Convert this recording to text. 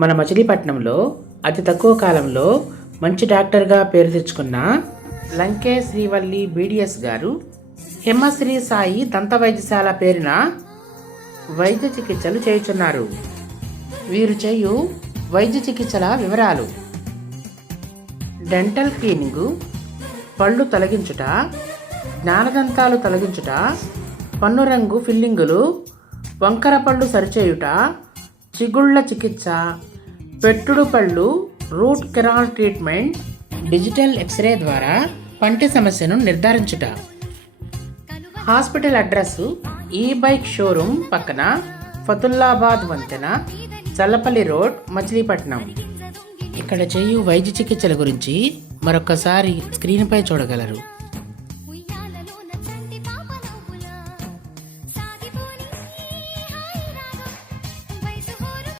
మన మచిలీపట్నంలో అతి తక్కువ కాలంలో మంచి డాక్టర్గా పేరు తెచ్చుకున్న లంకే శ్రీవల్లి బీడిఎస్ గారు హిమశ్రీ సాయి దంత వైద్యశాల పేరున వైద్య చికిత్సలు చేయుచున్నారు. వీరు చేయు వైద్య చికిత్సల వివరాలు: డెంటల్ క్లీనింగు, పళ్ళు తొలగించుట, జ్ఞానదంతాలు తొలగించుట, పన్ను రంగు ఫిల్లింగులు, వంకర పళ్ళు సరిచేయుట, చిగుళ్ళ చికిత్స, పెట్టుడు పళ్ళు, root canal treatment, digital X-ray ద్వారా పంటి సమస్యను నిర్ధారించుట. హాస్పిటల్ అడ్రస్ ఈ బైక్ షోరూమ్ పక్కన, ఫతుల్లాబాద్ వంతెన, చల్లపల్లి రోడ్, మచిలీపట్నం. ఇక్కడ చేయు వైద్య చికిత్సల గురించి మరొకసారి స్క్రీన్పై చూడగలరు.